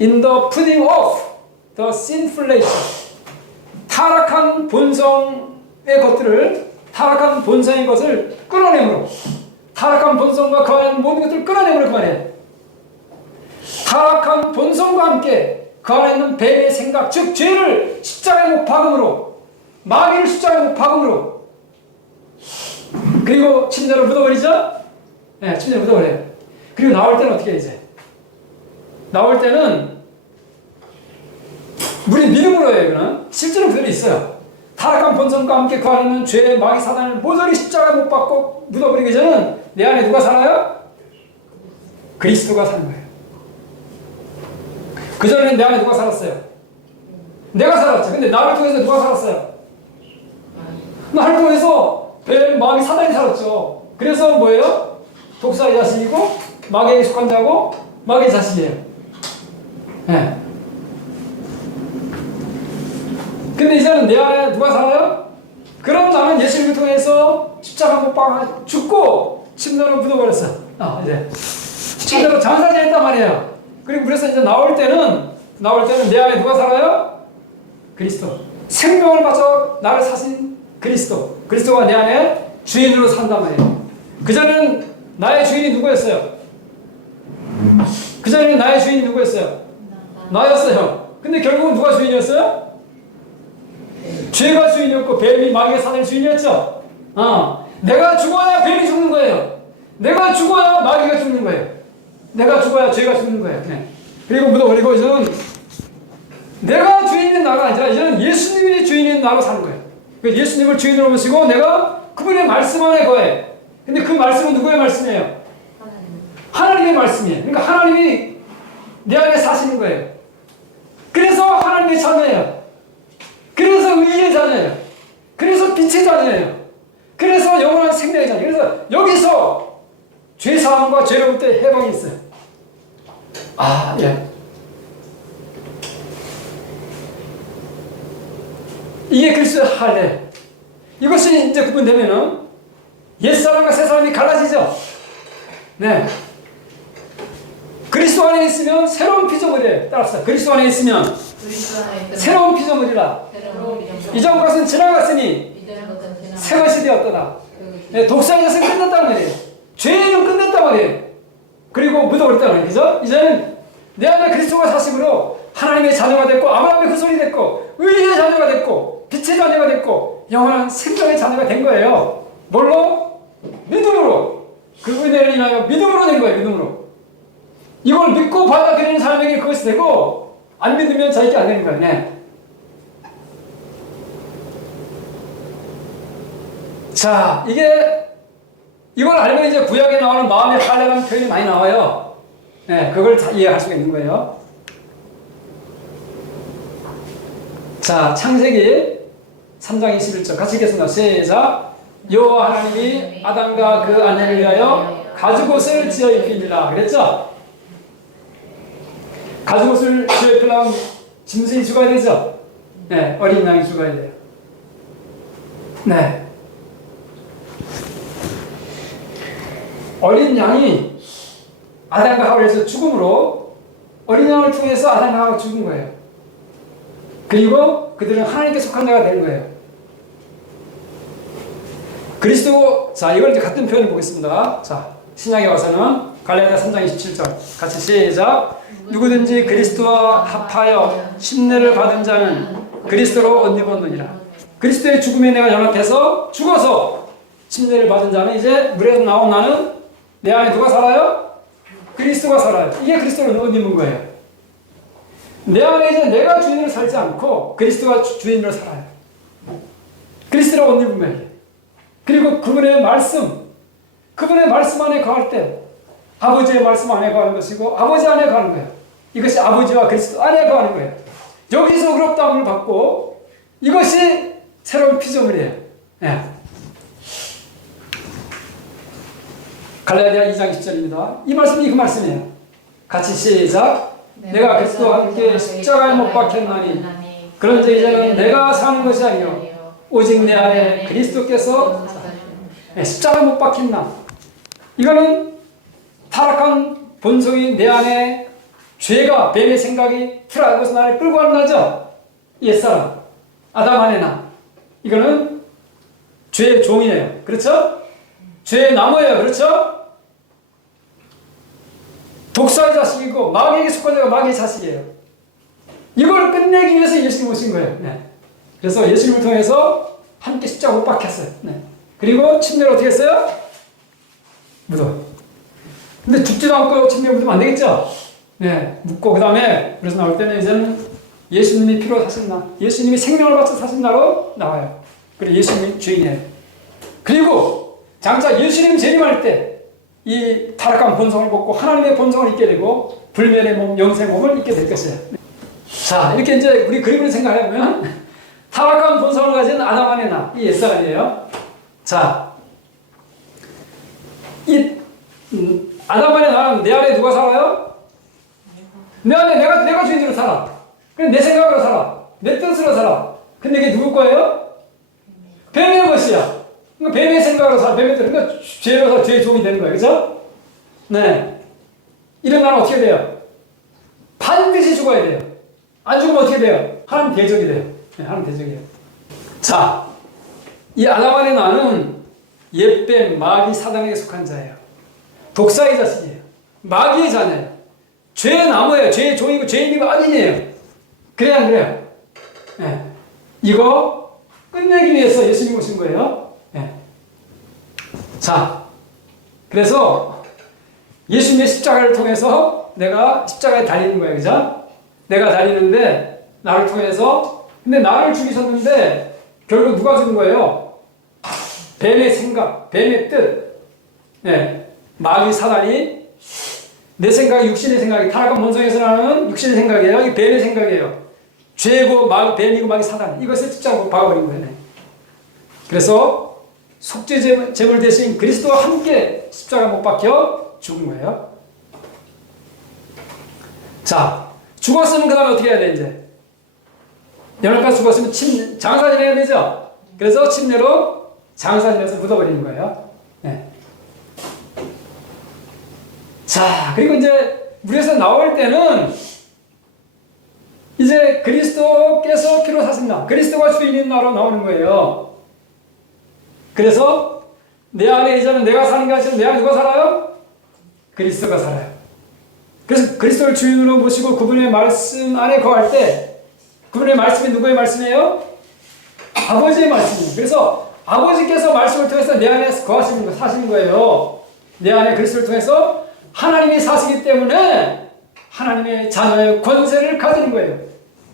In the putting off the sinful nature. 타락한 본성의 것을 끊어내므로, 타락한 본성과 그 안에 모든 것들을 끊어내므로 그만해. 타락한 본성과 함께 그 안에 있는 뱀의 생각, 즉 죄를 십자가에 못 박음으로, 마귀를 십자가에 못 박음으로, 그리고 침대로 묻어버리죠? 네, 침대로 묻어버려요. 그리고 나올 때는 어떻게 해, 이제? 나올 때는 우리 믿음으로 해요. 이거는 실제로 그대로 있어요. 타락한 본성과 함께 그 안에 있는 죄, 마귀, 사단을 모조리 십자가에 못 박고 묻어버리기 전에는 내 안에 누가 살아요? 그리스도가 사는 거예요. 그전에는 내 안에 누가 살았어요? 내가 살았죠. 근데 나를 통해서 누가 살았어요? 나를 통해서 뱀, 마귀, 사단이 살았죠. 그래서 뭐예요? 독사의 자식이고 마귀에게 속한 자고 마귀의 자식이에요. 네. 근데 이제는 내 안에 누가 살아요? 그럼 나는 예수님을 통해서 십자가 못 박아 죽고 침대로 묻어버렸어. 이제 침대로 장사지했단 말이에요. 그리고 그래서 이제 나올 때는 내 안에 누가 살아요? 그리스도. 생명을 바쳐 나를 사신 그리스도가 내 안에 주인으로 산단 말이에요. 그전에는 나의 주인이 누구였어요? 그전에는 나의 주인이 누구였어요? 나였어요. 근데 결국은 누가 주인이었어요? 죄가 주인이었고 뱀이, 마귀가, 사단이 주인이었죠. 내가 죽어야 뱀이 죽는 거예요. 내가 죽어야 마귀가 죽는 거예요. 내가 죽어야 죄가 죽는 거예요. 네. 그리고 묻어버리고 이제는 내가 주인인 나가 아니라 이제는 예수님이 주인인 나로 사는 거예요. 예수님을 주인으로 모시고 내가 그분의 말씀 안에 거해. 근데 그 말씀은 누구의 말씀이에요? 하나님의 말씀이에요. 그러니까 하나님이 내 안에 사시는 거예요. 그래서 하나님의 자녀예요. 그래서 의의 자녀예요. 그래서 빛의 자녀예요. 그래서 영원한 생명의 자녀예요. 그래서 여기서 죄사함과 죄로부터 해방이 있어요. 예. 이게 그리스도의 할례. 이것이 이제 구분되면은 옛사람과 새사람이 갈라지죠. 네. 그리스도 안에 있으면 새로운 피조물이에요. 따라합시다. 그리스도 안에 있으면 새로운 피조물이라. 이전 것은 지나갔으니 새 것이 되었더라. 네, 독사의 것은 끝났단 말이에요. 죄는 끝냈단 말이에요. 그리고 묻어버렸단 말이에요. 그죠? 이제는 내 안에 그리스도가 사심으로 하나님의 자녀가 됐고 아브라함의 후손이 됐고 의의 자녀가 됐고 빛의 자녀가 됐고 영원한 생명의 자녀가 된 거예요. 뭘로? 믿음으로. 그분에 인하여 믿음으로 된 거예요. 믿음으로. 이걸 믿고 받아들이는 사람에게 그것이 되고 안 믿으면 자기게 안 되는 거예요. 네. 자, 이걸 알면 이제 구약에 나오는 마음의 할례라는 표현이 많이 나와요. 네, 그걸 다 이해할 수가 있는 거예요. 자, 창세기 3장 21절 같이 읽겠습니다. 시작. 여호와 하나님이 아담과 그 아내를 위하여 가죽옷을 지어 입히니라 그랬죠? 가죽옷을 지어 입히려면 짐승이 죽어야 되죠? 네, 어린 양이 죽어야 돼요. 네. 어린 양이 아담과 하와에서 죽음으로 어린 양을 통해서 아담과 하와가 죽은 거예요. 그리고 그들은 하나님께 속한 자가 된 거예요. 그리스도, 자, 이걸 이제 같은 표현을 보겠습니다. 자, 신약에 와서는 갈라디아 3장 27절 같이 시작. 누구든지 그리스도와 합하여 심례를 받은 자는 그리스도로 옷 입었느니라. 그리스도의 죽음에 내가 연합해서 죽어서 심례를 받은 자는 이제 물에서 나온 나는 내 안에 누가 살아요? 그리스도가 살아요. 이게 그리스도로 옷 입은 거예요. 내 안에 이제 내가 주인으로 살지 않고 그리스도가 주인으로 살아요. 그리스도로 옷 입은 거예요. 그리고 그분의 말씀 안에 거할 때 아버지의 말씀 안에 거하는 것이고 아버지 안에 거하는 거예요. 이것이 아버지와 그리스도 안에 거하는 거예요. 여기서 의롭다함을 받고 이것이 새로운 피조물이에요. 예. 갈라디아 2장 10절입니다. 이 말씀이 그 말씀이에요. 같이 시작. 내가 그리스도와 함께 십자가에 못 박혔나니 그런즉 이제는 내가 사는 것이 아니요 오직 내 안에 그리스도께서 십자가에 못 박힌다. 이거는 타락한 본성이 내 안에 죄가 뱀의 생각이 틀어가고서 나를 끌고 가는 나죠. 옛사람 아담 안에 나. 이거는 죄의 종이에요. 그렇죠? 죄의 나무예요. 그렇죠? 독사의 자식이고 마귀에게 속한 자가 마귀의 자식이에요. 이걸 끝내기 위해서 예수님 오신 거예요. 네. 그래서 예수님을 통해서 함께 십자가 못 박혔어요. 네. 그리고 침례를 어떻게 했어요? 묻어. 근데 죽지도 않고 침례 묻으면 안 되겠죠? 네. 묻고 그 다음에 그래서 나올 때는 이제는 예수님이 피로 사신 날, 예수님이 생명을 바쳐 사신 날로 나와요. 그리고 예수님이 주인이에요. 그리고 장차 예수님 재림할 때 이 타락한 본성을 벗고 하나님의 본성을 입게 되고 불멸의 몸, 영생 몸을 입게 될 것이에요. 자, 이렇게 이제 우리 그림을 생각해보면 타락한 본성을 가진 아담 안에 나, 이 옛사람이에요. 자, 이 아담 안에 나는 내 안에 누가 살아요? 내 안에 내가 주인으로 살아. 그래, 내 생각으로 살아. 내 뜻으로 살아. 근데 이게 누구 거예요? 뱀의 것이야. 그러니까 뱀의 생각으로 살아. 뱀의 뜻. 그러니까 죄로 살아. 죄의 종이 되는 거예요. 그죠? 네. 이런 나는 어떻게 돼요? 반드시 죽어야 돼요. 안 죽으면 어떻게 돼요? 하나님 대적이 돼요. 네, 하나님 대적이에요. 자, 이 아담 안에 나는 옛뱀, 마귀, 사단에게 속한 자예요. 독사의 자식이에요. 마귀의 자녀예요. 죄의 나무예요. 죄의 종이고 죄인이고 악인이에요. 그래야 안 그래요? 네. 이거 끝내기 위해서 예수님 오신 거예요. 네. 자, 그래서 예수님의 십자가를 통해서 내가 십자가에 달리는 거예요. 그죠? 내가 달리는데 나를 통해서 근데 나를 죽이셨는데 결국 누가 죽은 거예요? 뱀의 생각, 뱀의 뜻. 네. 마귀 사단이 내 생각이 육신의 생각이 타락한 본성에서 나는 육신의 생각이에요. 이 뱀의 생각이에요. 죄고 마귀, 뱀이고 마귀 사단. 이것을 십자가로 박아버린 거예요. 그래서 속죄 제물 대신 그리스도와 함께 십자가 못 박혀 죽은 거예요. 자, 죽었으면 그 다음에 어떻게 해야 돼, 이제? 연합까지 죽었으면 장사 지내야 되죠? 그래서 침례로 장사 지내서 묻어버리는 거예요. 네. 자, 그리고 이제 물에서 나올 때는 이제 그리스도께서 피로 사신다. 그리스도가 주인인 나로 나오는 거예요. 그래서 내 안에 이제는 내가 사는 게 아니라 내 안에 누가 살아요? 그리스도가 살아요. 그래서 그리스도를 주인으로 모시고 그분의 말씀 안에 거할 때 그분의 말씀이 누구의 말씀이에요? 아버지의 말씀이에요. 그래서 아버지께서 말씀을 통해서 내 안에 거하시는 거, 사시는 거예요. 내 안에 그리스도를 통해서 하나님이 사시기 때문에 하나님의 자녀의 권세를 가지는 거예요.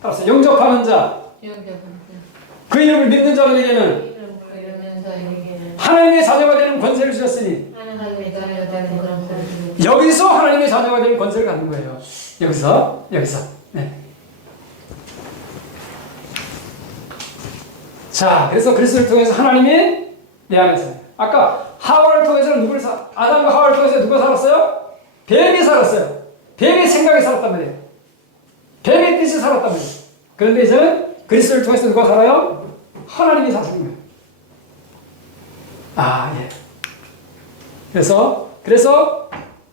따라서 영접하는 자, 그 이름을 믿는 자들에게는 하나님의 자녀가 되는 권세를 주셨으니 여기서 하나님의 자녀가 되는 권세를 갖는 거예요. 여기서 네. 자, 그래서 그리스도를 통해서 하나님이 내 안에 살아요. 아까 하와를 통해서는 아담과 하와를 통해서 누가 살았어요? 뱀이 살았어요. 뱀의 생각이 살았단 말이에요. 뱀의 뜻이 살았단 말이에요. 그런데 이제는 그리스도를 통해서 누가 살아요? 하나님이 사시는 거예요. 아, 예. 그래서 그래서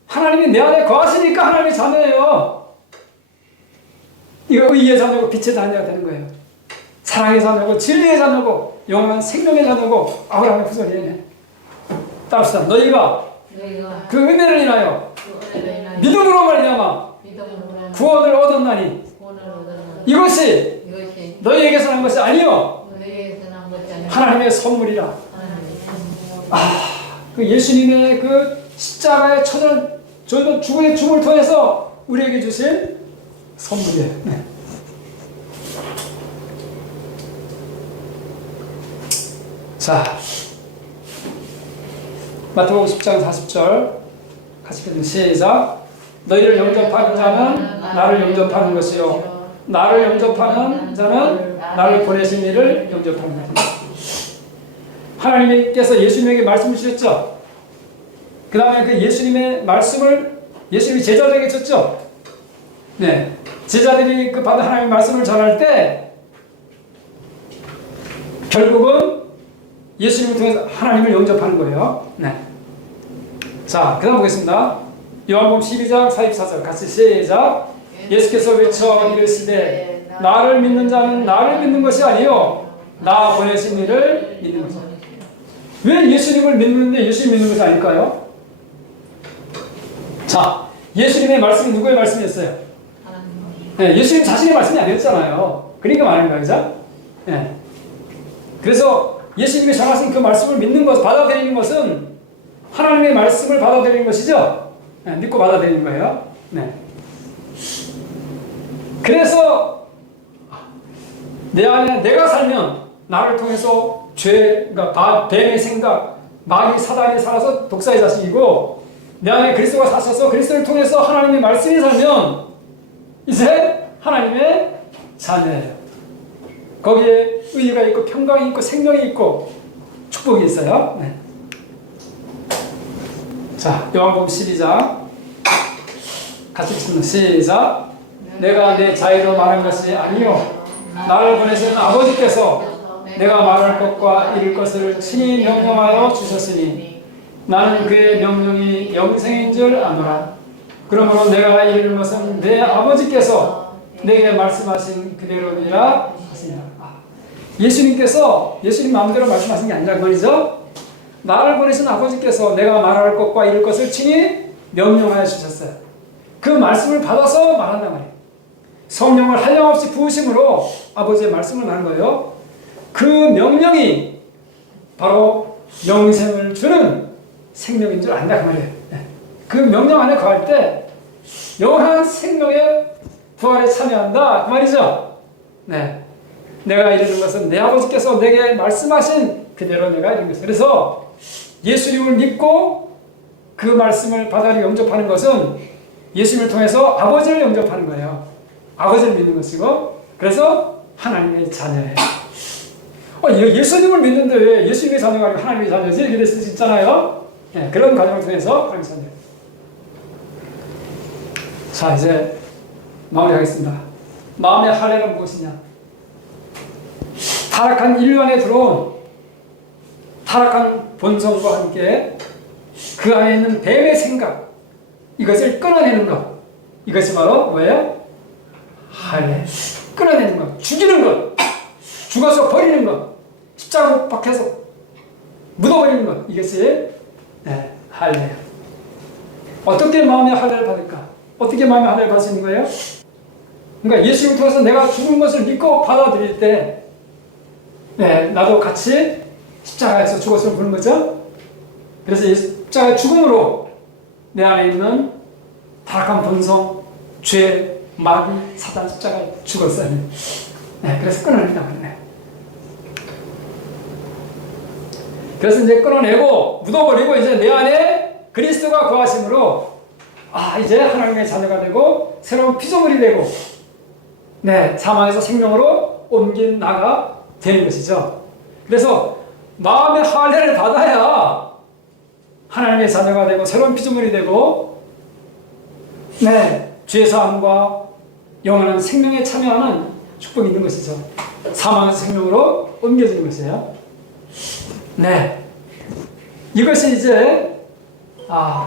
하나님이 내 안에 거하시니까 하나님의 자녀예요. 이거 의의 자녀고 빛의 자녀가 되는 거예요. 사랑의 자녀고 진리의 자녀고 영원한 생명의 자녀고 아브라함의 후손이네. 따라합시다. 너희가 그 은혜를 인하여 믿음으로 말미암아 구원을 얻었나니 이것이 너희에게서 난 것이 아니요 하나님의 선물이라. 그 예수님의 그 십자가의 천연 죽음의 죽음을 통해서 우리에게 주신 선물이에요. 네. 자, 마태복음 10장 40절 같이 읽는 시작. 너희를 영접하는 자는 나를 영접하는 것이요 나를 영접하는 자는 나를 보내신 이를 영접하는 것이다. 하나님께서 예수님에게 말씀을 주셨죠. 그 다음에 그 예수님의 말씀을 예수님이 제자들에게 줬죠. 네, 제자들이 그 받은 하나님의 말씀을 전할 때 결국은 예수님을 통해서 하나님을 영접하는 거예요. 네. 자, 그 다음 보겠습니다. 요한복음 12장 44절 같이 시작. 예수께서 외쳐 이르시되 나를 믿는 자는 나를 믿는 것이 아니요 나 보내신 이를 믿는 것이다. 왜 예수님을 믿는데 예수님 믿는 것이 아닐까요? 자, 예수님의 말씀이 누구의 말씀이었어요? 네, 예수님 자신의 말씀이 아니었잖아요. 그러니까 말하는 거예요. 그죠? 네. 그래서 예수님이 전하신 그 말씀을 믿는 것, 받아들이는 것은 하나님의 말씀을 받아들이는 것이죠. 네, 믿고 받아들이는 거예요. 네. 그래서 내 안에 내가 살면 나를 통해서 죄, 그러니까 뱀의 생각, 마귀 사단이 살아서 독사의 자식이고 내 안에 그리스도가 사셔서 그리스도를 통해서 하나님의 말씀이 살면 이제 하나님의 자녀예요. 거기에 의의가 있고 평강이 있고 생명이 있고 축복이 있어요. 네. 자, 요한복음 12장 같이 읽습니다. 시작. 내가 내 자유로 말한 것이 아니요 나를 보내시는 아버지께서 내가 말할 것과 이룰 것을 친히 명령하여 주셨으니 나는 그의 명령이 영생인 줄 아노라. 그러므로 내가 이르는 것은 내 아버지께서 내게 말씀하신 그대로니라 하시니라. 예수님께서 예수님 마음대로 말씀하신 게 아니란 말이죠. 나를 보내신 아버지께서 내가 말할 것과 이룰 것을 친히 명령하여 주셨어요. 그 말씀을 받아서 말한단 말이에요. 성령을 한량없이 부으심으로 아버지의 말씀을 하는 거예요. 그 명령이 바로 영생을 주는 생명인 줄 안다 그 말이에요. 그 명령 안에 거할 때 영원한 생명의 부활에 참여한다 그 말이죠. 네. 내가 이르는 것은 내 아버지께서 내게 말씀하신 그대로 내가 이루는 것이다. 그래서 예수님을 믿고 그 말씀을 받아들여 영접하는 것은 예수님을 통해서 아버지를 영접하는 거예요. 아버지를 믿는 것이고 그래서 하나님의 자녀예요. 예수님을 믿는데 왜 예수님의 자녀가 아니고 하나님의 자녀지? 이렇게 될 수 있잖아요. 네, 그런 과정을 통해서 하나님의 자녀. 자, 이제 마무리하겠습니다. 마음의 할례는 무엇이냐? 타락한 인류 안에 들어온 타락한 본성과 함께 그 안에 있는 뱀의 생각, 이것을 끊어내는 것. 이것이 바로 뭐예요? 할례. 끊어내는 것, 죽이는 것, 죽어서 버리는 것, 십자가 못 박혀서 묻어버리는 것. 이것이 할례예요. 어떻게 마음의 할례를 받을까? 어떻게 마음의 할례를 받을 수 있는 거예요? 그러니까 예수님을 통해서 내가 죽은 것을 믿고 받아들일 때 나도 같이 십자가에서 죽었음을 부르는 거죠. 그래서 십자가의 죽음으로 내 안에 있는 타락한 본성, 죄, 마귀, 사단 십자가에 죽었어요. 그래서 끊어낸다 말이에요. 그래서 이제 끊어내고 묻어버리고 이제 내 안에 그리스도가 거하심으로 이제 하나님의 자녀가 되고 새로운 피조물이 되고 사망에서 생명으로 옮긴 나가 되는 것이죠. 그래서 마음의 할례를 받아야 하나님의 자녀가 되고 새로운 피조물이 되고 죄사함과 영원한 생명에 참여하는 축복이 있는 것이죠. 사망에서 생명으로 옮겨지는 것이에요. 이것이 이제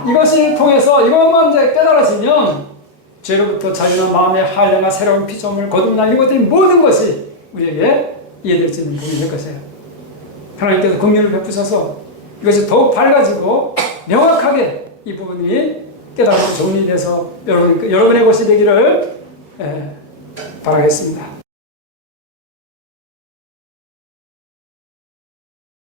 이것을 통해서 이것만 이제 깨달아지면 죄로부터 자유나 마음의 한량과 새로운 피조물, 거듭나 이런 것들이 모든 것이 우리에게 이해될 수 있는 부분이 될 것이에요. 하나님께서 긍휼을 베푸셔서 이것이 더욱 밝아지고 명확하게 이 부분이 깨달고 정리돼서 여러분의 것이 되기를 바라겠습니다.